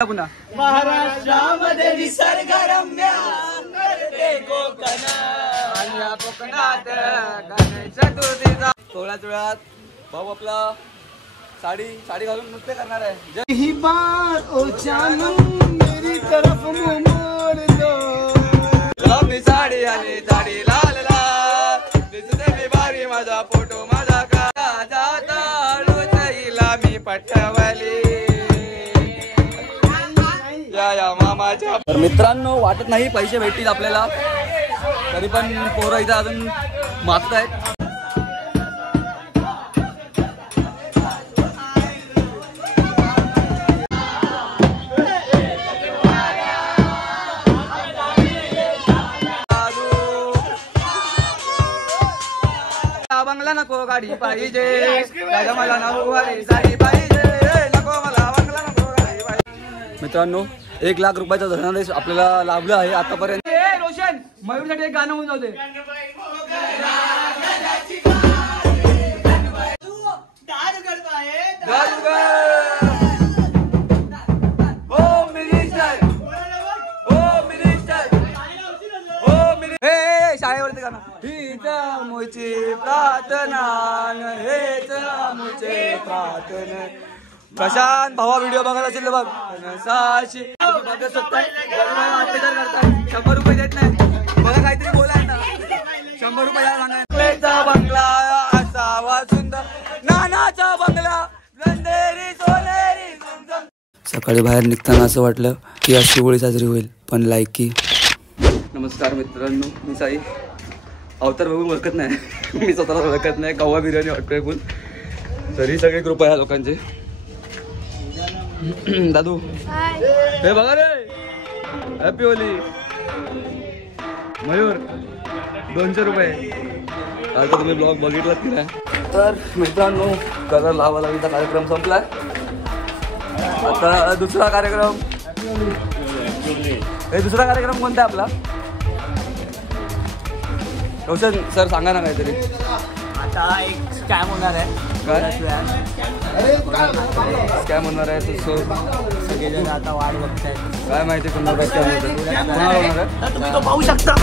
पुन्हा महाराष्ट्रामध्ये निसर्गरम्य कोकणात चतुर्थीचा थोड्याच वेळात भाऊ आपला साडी घालून नृत्य करणार आहे. ही बात ओ जानू मेरी तरफ मोड़ दो. मी साडी आणि साडी लाल लाल दिसते मी बारी माझा फोटो माझा का जाता हळूला मी पटवली या मामाच्या. तर मित्रांनो वाटत नाही पैसे भेटतील आपल्याला तरी पण पोरं इथं अजून मागतायत. बंगला नको गाडी पाहिजे मला नको साडी पाहिजे नको मला बंगला नको गाडी पाहिजे. मित्रांनो 1 लाख रुपयाचा धनादेश आपल्याला लाभला आहे आतापर्यंत. रोशन मयूरसाठी एक गाणं होऊन जाऊ दे. शाळेवरती गाणं हीच मुची प्रार्थना हेच मुचे प्रार्थना. प्रशांत भावा व्हिडिओ बघत असेल तर बघ. 100 रुपये देत नाही बघा काहीतरी बोला ना. 100 रुपये सांगा. बंगला असावा सुंदर नानाचा बंगला गंधेरी सोनेरी. सकाळी बाहेर निघताना असं वाटलं की आज शिवोळी साजरी होईल पण लायकी. नमस्कार मित्रांनो मी साई. अवतार बघून ओळखत नाही मी स्वतःला ओळखत नाही. कव्वा बिर्याणी वाटतोय फुल तरी सगळे ग्रुप आहे लोकांचे. दादू हे बघा रे हॅपी होली. मयूर 200 रुपये. आता तुम्ही ब्लॉग बघितलात की नाही. तर मित्रांनो कलर लावा लागीचा कार्यक्रम संपलाय. आता दुसरा कार्यक्रम दुसरा कार्यक्रम कोणता आहे आपला. रोशन सर सांगा ना काहीतरी. आता एक स्कॅम होणार आहे. काय स्कॅम होणार आहे. सगळेजण आता वाट बघतायत. काय माहिती तुम्हाला स्कॅम होणार आहे. तुम्ही तो पाहू शकता.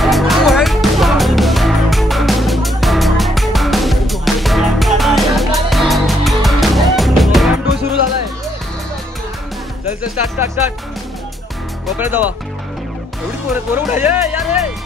सुरू झालाय. चल स्टार्ट कोपऱ्यात जावा. एवढी पोरं उठायचे यार.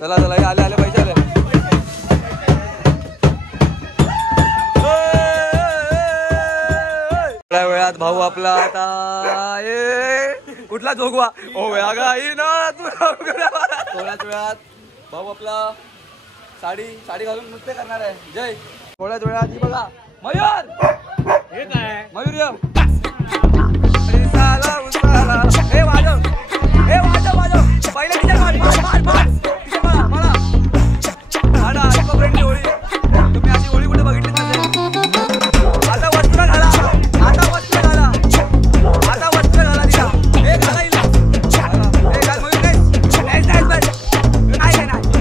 चला आले पैसे आले. थोड्या वेळात भाऊ आपला आता कुठला जोगवा ओ गाई ना तू. थोड्याच वेळात भाऊ आपला साडी घालून नृत्य करणार आहे. जय थोड्याच वेळात ही बघा मयूर. हे काय मयूर वाजव पहिले तिथे मला होळी. तुम्ही अशी होळी कुठे बघितली नसेल. आता वस्त्र घाला तिला. हे घाला हिला. हे घाल मयूर. नाही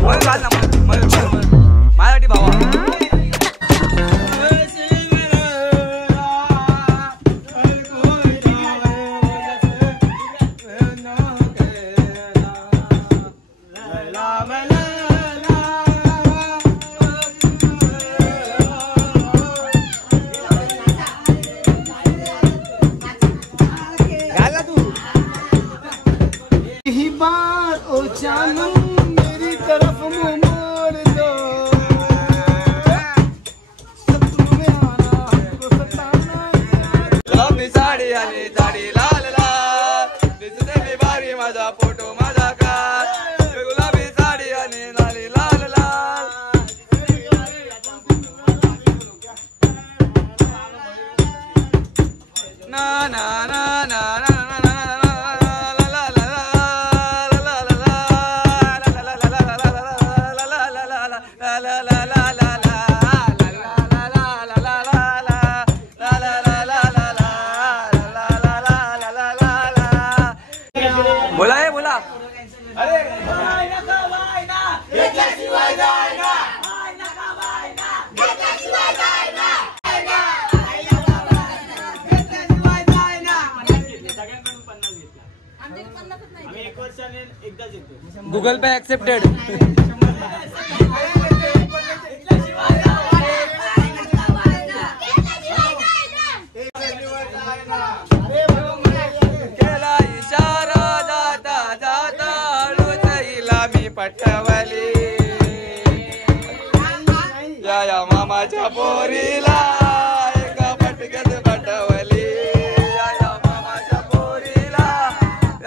मयूर घाल ना. मयूर माझ्यासाठी भावा. जानम मेरी तरफ मुंह मोड़ दो सपनों में आना हमको सताना गुलाबी साडी आणि साडी लाल लाल दिसते मी बारी माझा फोटो माझा काल गुलाबी साडी आणि साडी लाल लाल ना ना ना ना ना बोला आहे बोला अरे गूगल पे ऍक्सेप्टेड केला इशारा जाता जाता हळूच मी पटवली या मामाच्या पोरीला एका पटक्यात पटवली या मामाच्या पोरीला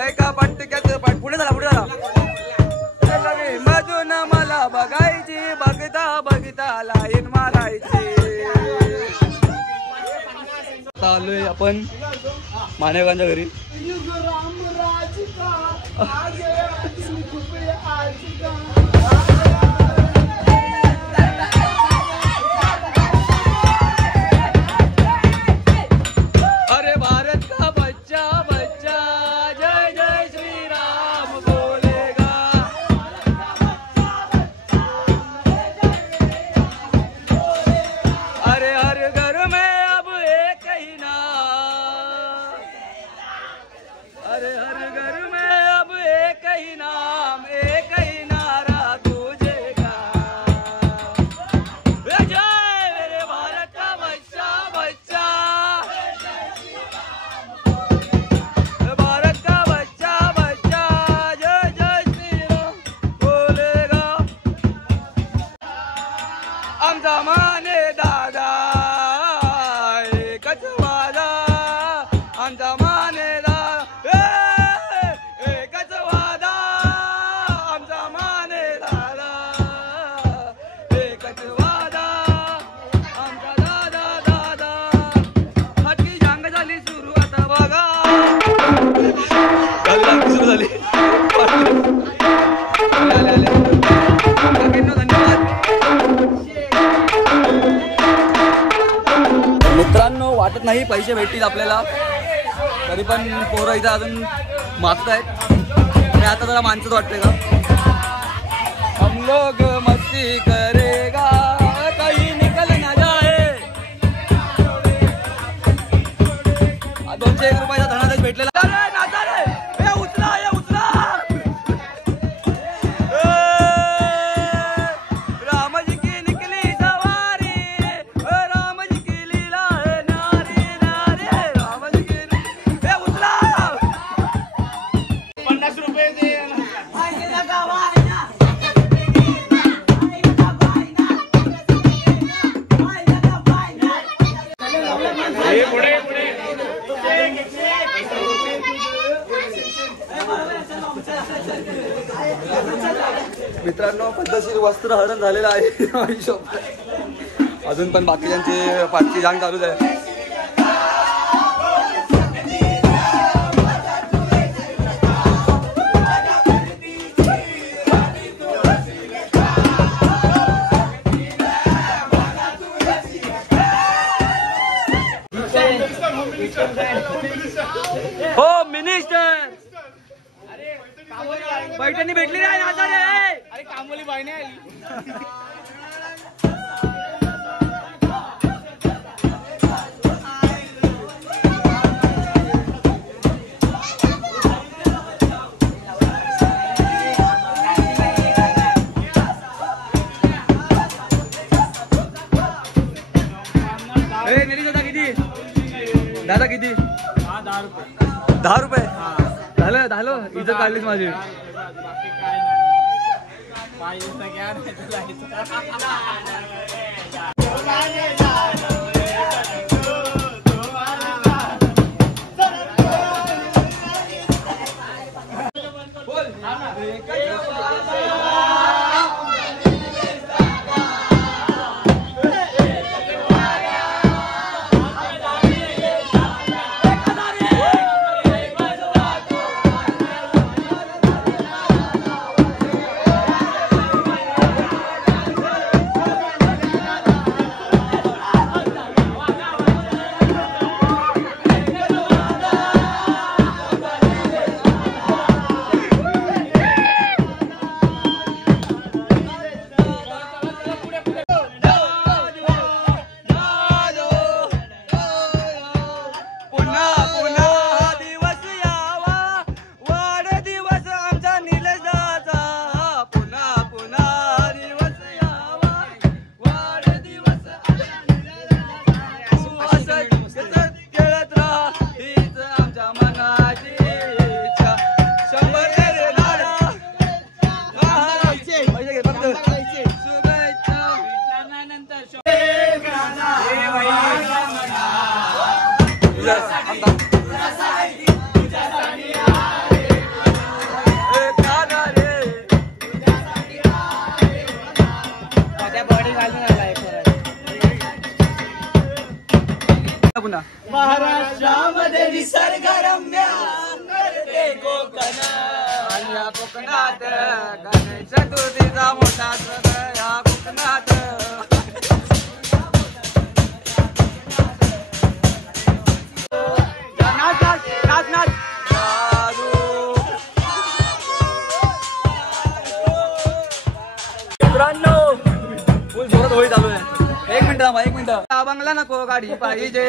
एका पटक्यात पुढे झाला मधून मला बघायची बघता बघता लाईन मारायची आलोय आपण मानेगांच्या घरी अरे भारत का बच्चा बच्चा जय जय श्री राम बोलेगा अरे हर घर में अब एक ही नाम अरे हर घर में अब एक ही नाम एक ही नारा गूंजेगा जय मेरे भारत का बच्चा बच्चा भारत का बच्चा बच्चा जय जय श्री राम बोलेगा आमचा माने दादा एकच वादा आमचा माने दादा एकच वादा आमचा माने दादा एकच वादा आमचा दादा दादा हटकी जांग झाली सुरू आता बघा सुरू झाली धन्यवाद मित्रांनो वाटत नाही पैसे भेटतील आपल्याला तरी पण पोरं इथं अजून मागतायत आणि आता जरा माणसंच वाटते का हम लोग मस्ती करेगा कहीं निकल ना जाए 201 रुपयाचा धनादेश भेटलेला मित्रांनो पद्धतशीर वस्त्र हरण झालेलं आहे अजून पण बाकीच्यांचे पाठची जांग चालूच आहे हो मिनिस्टर बैठणी भेटली नाही आता रे अरे कामोली बाई नाही आली दादा किती 10 रुपये 10 रुपये झालं झालं इज्जत काढलीच माझी. महाराष्ट्रामध्ये निसर्गरम्य कोकणात गणेश चतुर्थीचा मोठा सण या कोकणात. नाच नाच मित्रांनो फुल जोरात होळी चालू आहे. एक मिनिट थांबा एक मिनिट. बंगला नको गाडी पाहिजे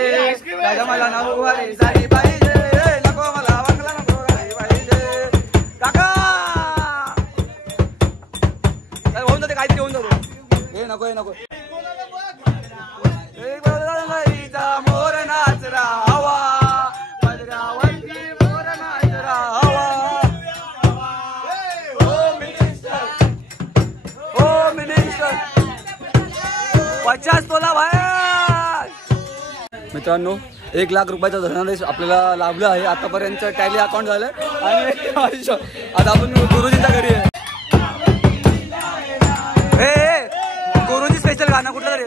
मला नको गाडी साडी पाहिजे नको मला बंगला नको गाडी पाहिजे. काका होऊन जाते काहीतरी होऊन जातो. हे नको हे नको. मोर नाच राहावा मजरावरती मोर नाच राहावा. हो मिनिस्टर 50 तोला बाहेर. मित्रांनो 1 लाख रुपयाचा धनादेश आपल्याला लाभला आहे. आतापर्यंत टॅली अकाउंट झालं आणि आता आपण गुरुजींच्या घरी आहे. हे गुरुजी स्पेशल गाणं कुठलं तरी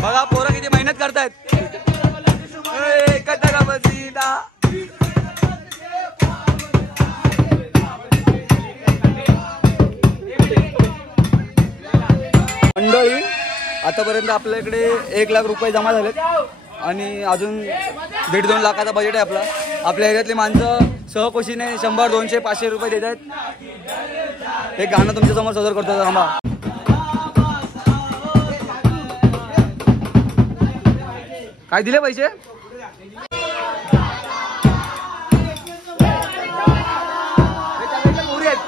बघा. पोरं किती मेहनत करतायत. मंडळी आतापर्यंत आपल्याकडे 1 लाख रुपये जमा झालेत आणि अजून 1.5-2 लाखाचा बजेट आहे आपला. आपल्या एरियातली माणसं सहपोशीने 100, 200, 500 रुपये देत आहेत. एक गाणं तुमच्या समोर सादर करतो. थांबा. काय दिले पैसे?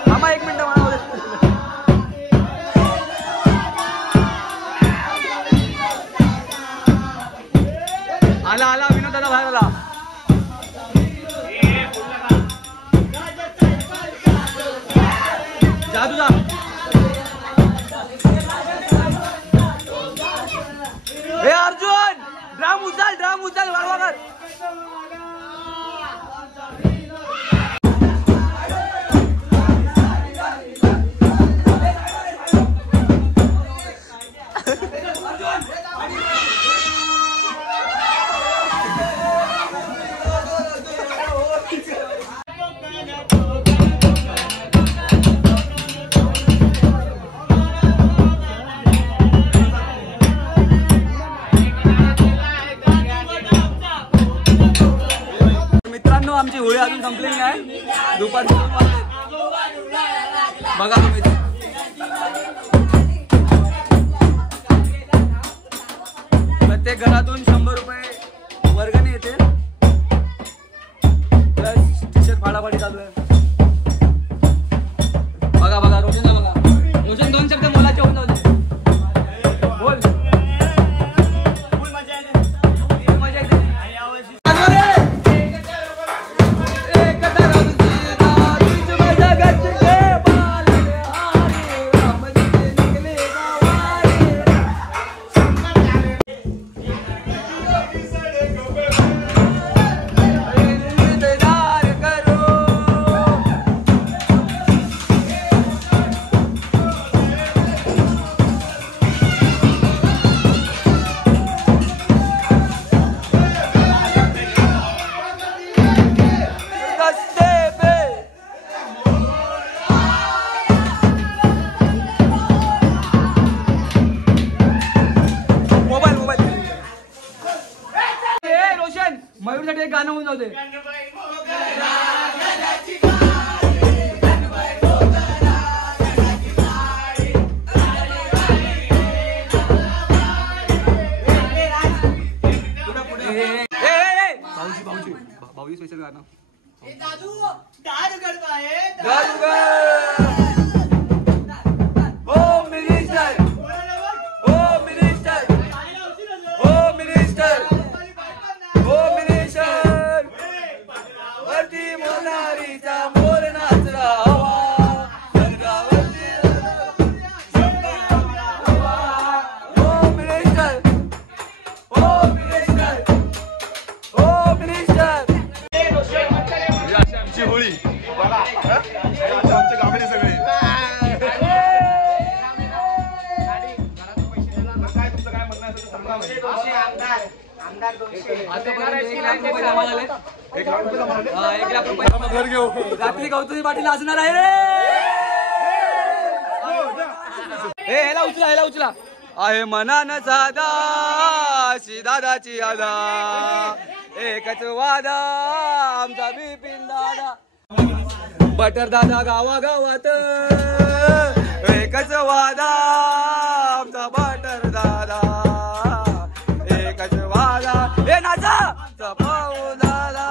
थांबा 1 मिनिट. आला आला विनोद दादा बाहेर आला. जा तुझा. हे अर्जुन ड्राम उचल वाढवा कर. आमची होळी अजून संपलेली नाही. दुपारची 2 वाजले. बघा तुम्ही प्रत्येक घरातून 100 रुपये वर्गणी येते. प्लस टी-शर्ट फाडाफाडी चालू आहे. बघा बघा रोशनला बघा. रोशन 2 शब्द मोलाचे होऊन जाऊ दे. बोल. फुल मजा येते. गाणं होऊन जाऊ दे. भाऊजी स्पेशल गाणं. Home minister, home minister, home minister, home minister. वरती मोनारीचा मोर नाचला हवा, चंद्रावरती home minister, home minister, home minister. आमची होळी आमच्या गावाने सगळे काय तुमचं काय म्हणणं आहे सांगा. आतापर्यंत 1 लाख रुपये जमा झाले. 1 लाख रुपये जमा झाले. 1 लाख रुपये घर घेऊ. रात्री गौतमी पाटील नाचणार आहे रे. ह्याला उचला, ह्याला उचला. आहे मनान साधा अशी दादाची आदा, एकच वादा आमचा बिपिन दादा. बटर दादा गावागावात एकच वादा आमचा बटर दादा, एकच वादा. हे नाचा चपाऊ दादा.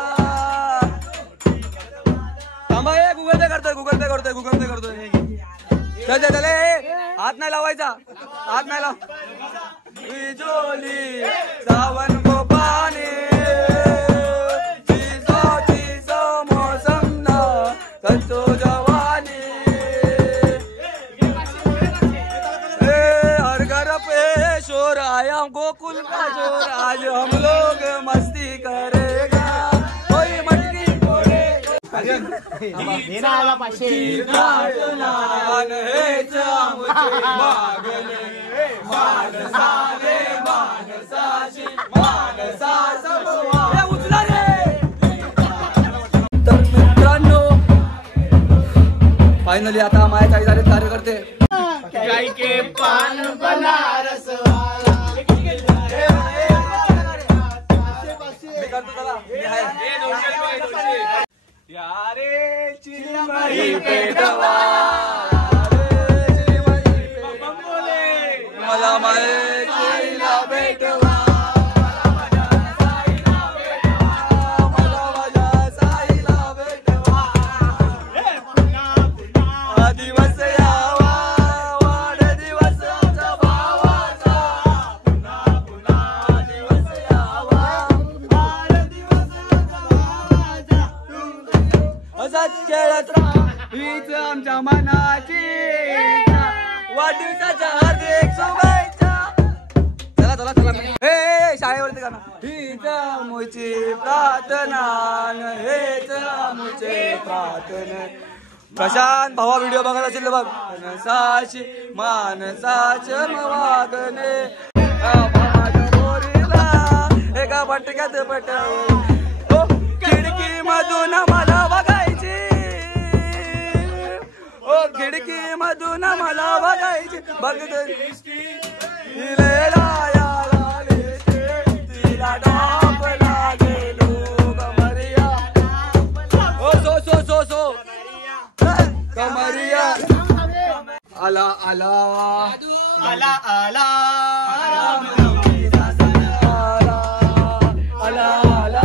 थांबा, हे गुगल पे करतोय, गुगल पे करतोय, गुगल पे करतोय. चल चले, हात नाही लावायचा, हात नाही लाव. बिजोली सावन को पाणी कंचो जवानी. हर घर पे शोर आया गोकुल का जोर, आज हम लोग मस्ती करेगा, कोई मटकी फोड़ेगा. उचला रे. तर मित्रांनो, फायनली आता माझ्या काही झाले कार्यकर्ते. गाय के पान बनारस यारे चिलमही पेटवा, मला मायला भेटवा, हीच आमच्या मनाची वाढदिवसाच्या हार्दिक शुभेच्छा. चला चला चला, हे शाळेवरती गाणं. हीच मुची प्रार्थना, हेच मुचे प्रार्थना. प्रशांत भावा व्हिडिओ बघायला असेल बघ. मनसाची मानसाचं वागणे, एका पटक्यात पटव. खिडकी मधून मला बघायची, ओ खिडकी मधून मला बघायची. बघत तिला डाप लागेलो कमरिया, ओ सो सो सो सो कमरिया. आला आला आला आला आला आला.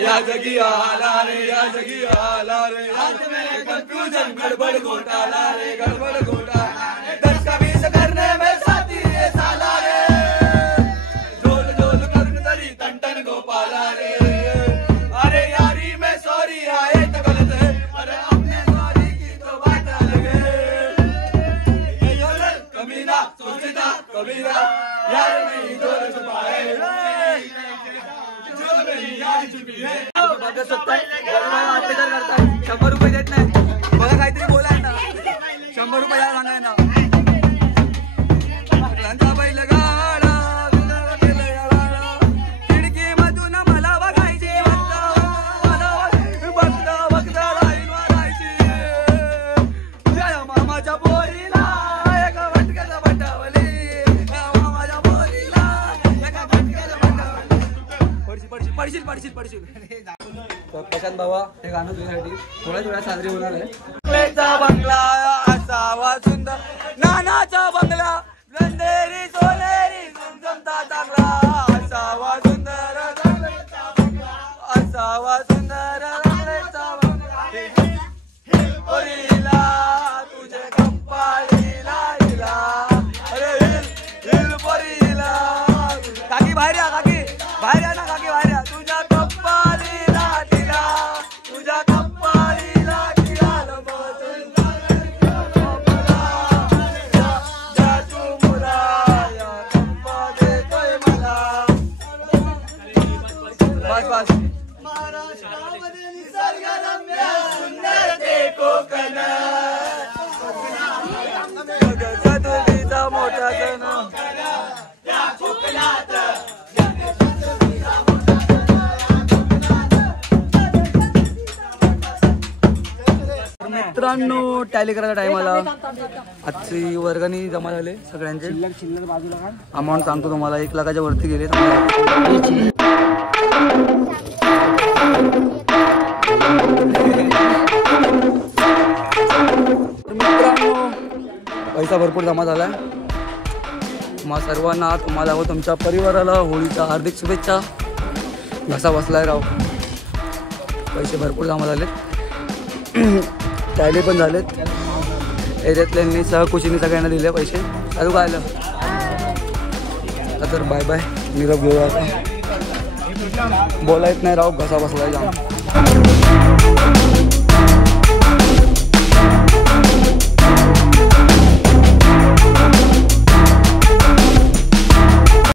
या जगी आला रे, या जगी आला रे, कन्फ्यूजन गड़बड़ घोटाला रे, गड़बड़ घोटाला. 10 का 20 करने में साथी ये साला रे, जोल जोल करून तरी टन गोपाला रे. अरे यारी में सॉरी आए तो गलत है, अरे अपने सॉरी की तो बात अलग है. कमीना सोचता कबीरा, यार नहीं जोर छुपाए, अत्याचार करताय. 100 रुपये देत नाही. बघा काहीतरी बोला ना. 100 रुपये द्या सांगाय ना. पडशील प्रशांत बाबा हे गाणं तुझ्यासाठी थोड्याच वेळा साजरी होणार आहे. बंगल्याचा बंगला असावा सुंदर, नानाचा बंगला लंडेरी सोनेरी झुमझुमता चांगला, असावा सुंदर असावा सुंदर बंगल्याचा बंगला तुझे कप्पाळीला हिला, अरे हिल परीला. काकी बाहेर या, काकी बाहेर या ना, काकी बाहेर या. तुझ्या कप्पाळीला तिला, तुझ्या कप्पाळीला तिला बस बस. महाराष्ट्रामध्ये निसर्गरम्य सुंदर ते कोकण, चतुर्थीचा मोठा सण त्या कोकणात मित्रांनो टॅली करायचा टाइम आला. आजची वर्गणी जमा झाले सगळ्यांचे. अमाऊंट सांगतो तुम्हाला, 1 लाखाच्या वरती गेले. मित्रांनो पैसा भरपूर जमा झालाय. मग सर्वांना तुम्हाला व तुमच्या परिवाराला होळीच्या हार्दिक शुभेच्छा. घसा बसलाय राव. पैसे भरपूर जमा झालेत, टॅली पण झालेत. एरियातल्यांनी सहकुशीने सगळ्यांना दिले पैसे. चालू काय आलं तर बाय बाय, निरोप घेऊया. आता बोलायच नाही राव, घसा बसलाय जाम.